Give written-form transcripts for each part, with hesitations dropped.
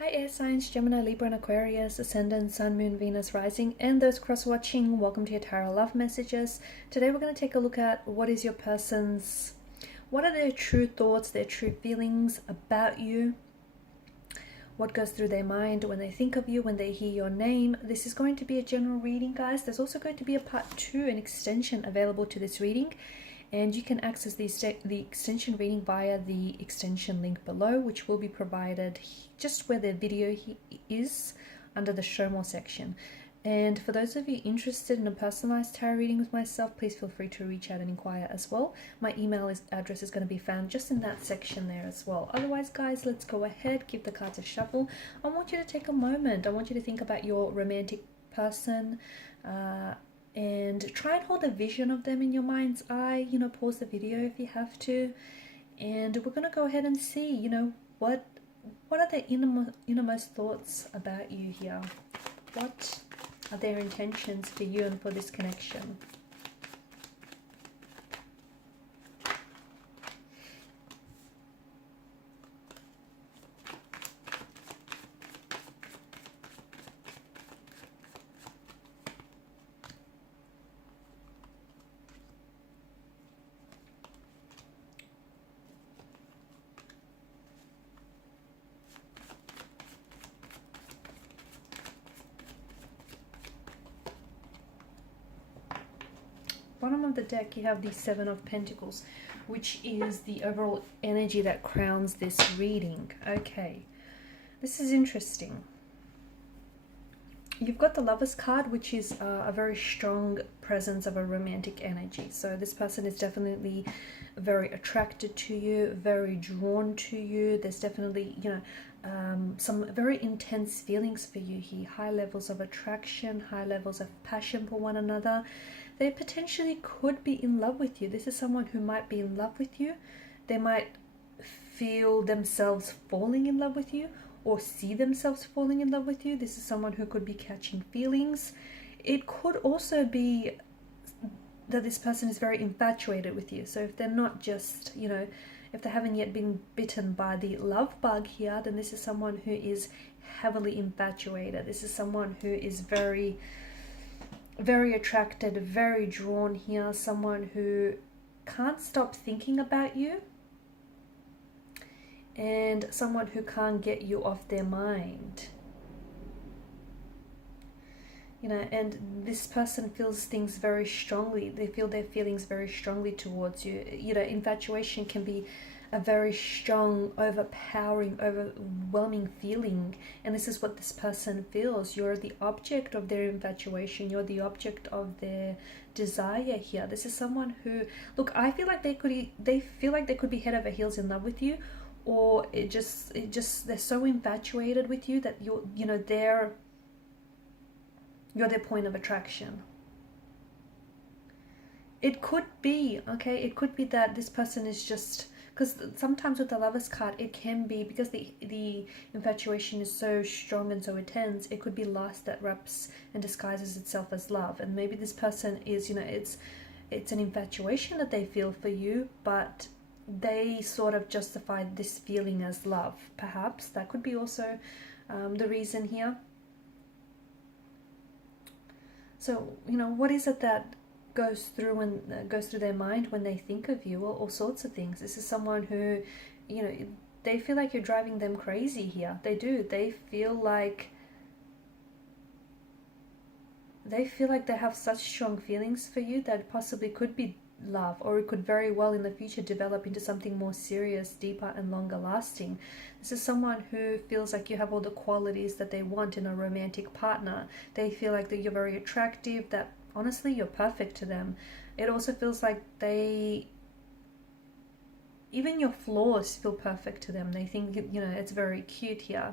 Hi Air Signs, Gemini, Libra and Aquarius, Ascendant, Sun, Moon, Venus, Rising, and those cross-watching, welcome to your Tarot Love Messages. Today we're going to take a look at what are their true thoughts, their true feelings about you, what goes through their mind when they think of you, when they hear your name. This is going to be a general reading, guys. There's also going to be a part 2, an extension available to this reading. And you can access the extension reading via the extension link below, which will be provided just where the video is under the show more section. And for those of you interested in a personalized tarot reading with myself, please feel free to reach out and inquire as well. My address is going to be found just in that section there as well. Otherwise, guys, let's go ahead, give the cards a shuffle. I want you to take a moment. I want you to think about your romantic person, and try and hold a vision of them in your mind's eye. Pause the video if you have to, and we're going to go ahead and see, what are their innermost thoughts about you here. What are their intentions for you and for this connection? Bottom of the deck, you have the Seven of Pentacles, which is the overall energy that crowns this reading. Okay, this is interesting. You've got the Lovers card, which is a very strong presence of a romantic energy. So this person is definitely very attracted to you, very drawn to you. There's definitely, some very intense feelings for you here. High levels of attraction, high levels of passion for one another. They potentially could be in love with you. This is someone who might be in love with you. They might feel themselves falling in love with you, or see themselves falling in love with you. This is someone who could be catching feelings. It could also be that this person is very infatuated with you. So if they're not just, if they haven't yet been bitten by the love bug here, then this is someone who is heavily infatuated. This is someone who is very, very attracted, very drawn here. Someone who can't stop thinking about you, and someone who can't get you off their mind. And this person feels things very strongly. They feel their feelings very strongly towards you. Infatuation can be a very strong, overpowering, overwhelming feeling. And this is what this person feels. You're the object of their infatuation. You're the object of their desire here. This is someone who, look, I feel like they feel like they could be head over heels in love with you, or it just they're so infatuated with you that you're their point of attraction. It could be, okay, it could be that this person is just, because sometimes with the Lovers card, it can be because the infatuation is so strong and so intense, it could be lust that wraps and disguises itself as love. And maybe this person is, it's an infatuation that they feel for you, but they sort of justify this feeling as love. Perhaps that could be also the reason here. So, what is it that goes through their mind when they think of you? Well, all sorts of things. This is someone who, they feel like you're driving them crazy here. They do. They feel like they have such strong feelings for you that possibly could be love, or it could very well in the future develop into something more serious, deeper and longer lasting. This is someone who feels like you have all the qualities that they want in a romantic partner. They feel like that you're very attractive, that honestly you're perfect to them. It also feels like even your flaws feel perfect to them. They think, it's very cute here.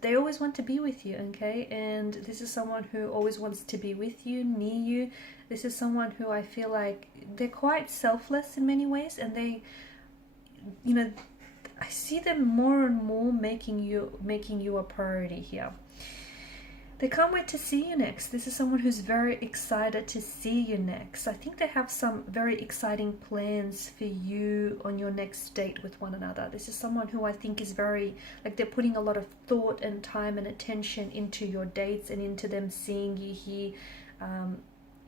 They always want to be with you, okay? And this is someone who always wants to be with you, near you. This is someone who I feel like they're quite selfless in many ways, and they, I see them more and more making you a priority here. They can't wait to see you next. This is someone who's very excited to see you next. I think they have some very exciting plans for you on your next date with one another. This is someone who I think is very, like, they're putting a lot of thought and time and attention into your dates and into them seeing you here.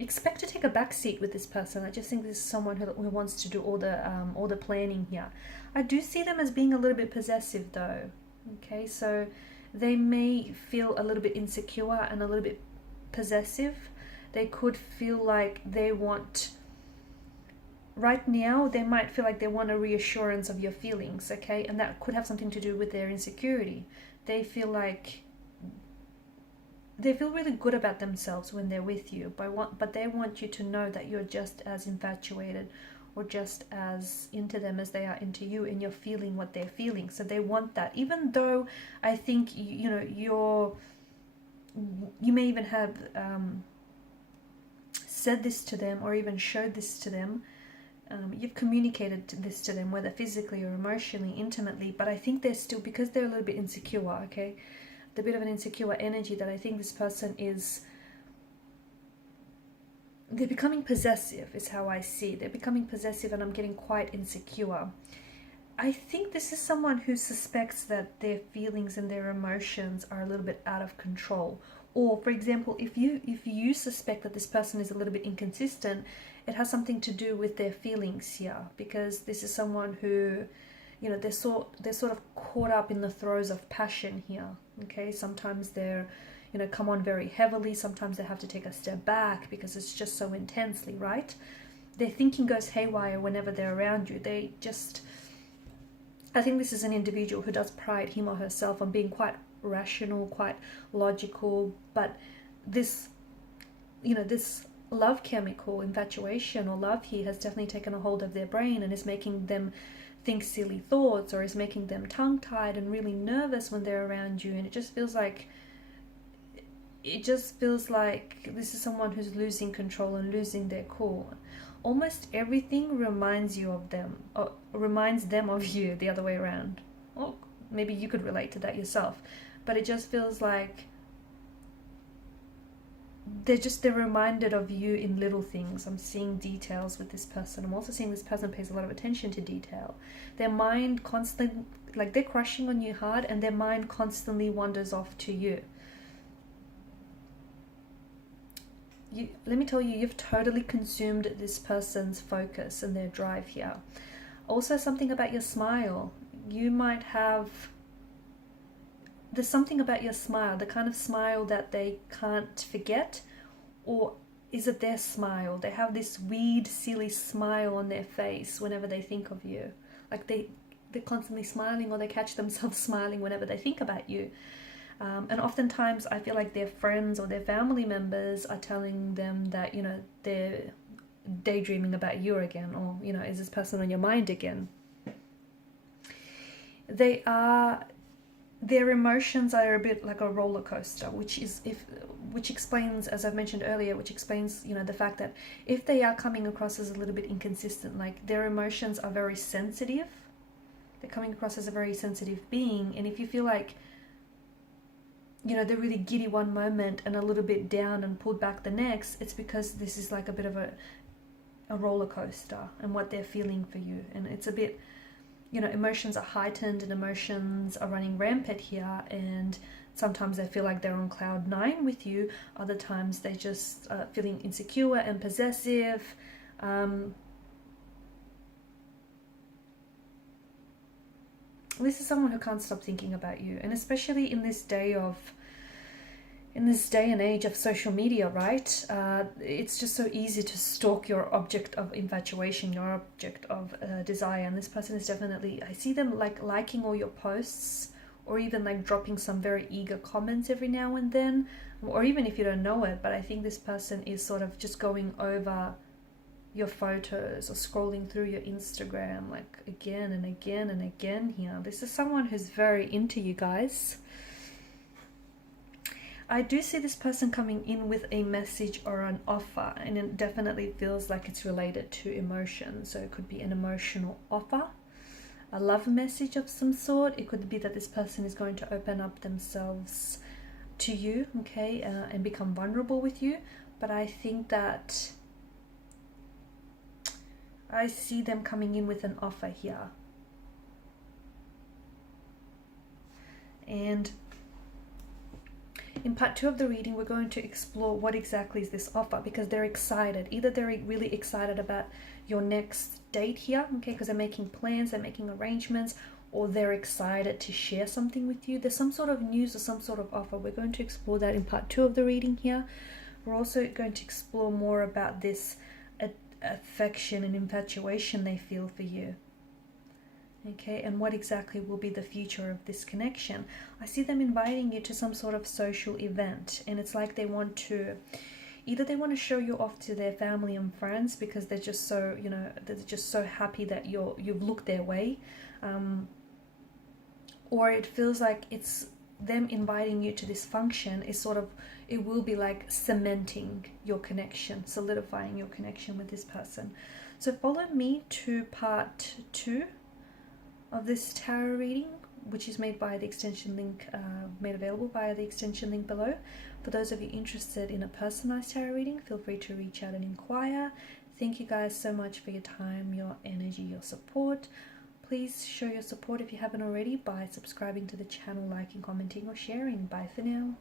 Expect to take a back seat with this person. I just think this is someone who wants to do all the planning here. I do see them as being a little bit possessive though. Okay, so they may feel a little bit insecure and a little bit possessive. They could feel like they want, right now, they might feel like they want a reassurance of your feelings, okay? And that could have something to do with their insecurity. They feel really good about themselves when they're with you, but they want you to know that you're just as infatuated or just as into them as they are into you, and you're feeling what they're feeling. So they want that, even though I think you may even have said this to them or even showed this to them. You've communicated this to them, whether physically or emotionally, intimately, but I think they're still, because they're a little bit insecure, okay, the bit of an insecure energy, that I think this person is, they're becoming possessive is how I see. They're becoming possessive, and I'm getting quite insecure. I think this is someone who suspects that their feelings and their emotions are a little bit out of control. Or, for example, if you suspect that this person is a little bit inconsistent, it has something to do with their feelings here, because this is someone who, they're sort of caught up in the throes of passion here. Okay, sometimes they're come on very heavily. Sometimes they have to take a step back because it's just so intensely, right? Their thinking goes haywire whenever they're around you. I think this is an individual who does pride him or herself on being quite rational, quite logical, but this love chemical, infatuation or love here, has definitely taken a hold of their brain and is making them think silly thoughts, or is making them tongue-tied and really nervous when they're around you. And it just feels like this is someone who's losing control and losing their cool. Almost everything reminds you of them, or reminds them of you, the other way around. Or maybe you could relate to that yourself. But it just feels like they're reminded of you in little things. I'm seeing details with this person. I'm also seeing this person pays a lot of attention to detail. Their mind constantly, like, they're crushing on you hard, and their mind constantly wanders off to you. Let me tell you, you've totally consumed this person's focus and their drive here. Also, something about your smile. There's something about your smile, the kind of smile that they can't forget. Or is it their smile? They have this weird, silly smile on their face whenever they think of you. Like they're constantly smiling, or they catch themselves smiling whenever they think about you. And oftentimes I feel like their friends or their family members are telling them that, they're daydreaming about you again, or, is this person on your mind again? Their emotions are a bit like a roller coaster, which explains, as I've mentioned earlier, the fact that if they are coming across as a little bit inconsistent, like their emotions are very sensitive, they're coming across as a very sensitive being. And if you feel like, they're really giddy one moment and a little bit down and pulled back the next, it's because this is like a bit of a roller coaster and what they're feeling for you. And it's a bit, emotions are heightened and emotions are running rampant here, and sometimes they feel like they're on cloud 9 with you. Other times they just feeling insecure and possessive. This is someone who can't stop thinking about you, and especially in this day and age of social media, right? It's just so easy to stalk your object of infatuation, your object of desire. And this person is definitely, I see them like liking all your posts, or even like dropping some very eager comments every now and then, or even if you don't know it. But I think this person is sort of just going over your photos or scrolling through your Instagram like again and again and again here. This is someone who's very into you guys. I do see this person coming in with a message or an offer, and it definitely feels like it's related to emotion. So it could be an emotional offer, a love message of some sort. It could be that this person is going to open up themselves to you, okay, and become vulnerable with you. But I think that I see them coming in with an offer here. And in part 2 of the reading, we're going to explore what exactly is this offer, because they're excited. Either they're really excited about your next date here, okay, because they're making plans, they're making arrangements, or they're excited to share something with you. There's some sort of news or some sort of offer. We're going to explore that in part 2 of the reading here. We're also going to explore more about this affection and infatuation they feel for you. Okay, and what exactly will be the future of this connection? I see them inviting you to some sort of social event, and it's like they want to, either they want to show you off to their family and friends because they're just so, you know, they're just so happy that you've looked their way, or it feels like it's them inviting you to this function is sort of, it will be like cementing your connection, solidifying your connection with this person. So follow me to part 2 of this tarot reading, which is made by the extension link, made available via the extension link below. For those of you interested in a personalized tarot reading, feel free to reach out and inquire. Thank you guys so much for your time, your energy, your support. Please show your support if you haven't already by subscribing to the channel, liking, commenting, or sharing. Bye for now.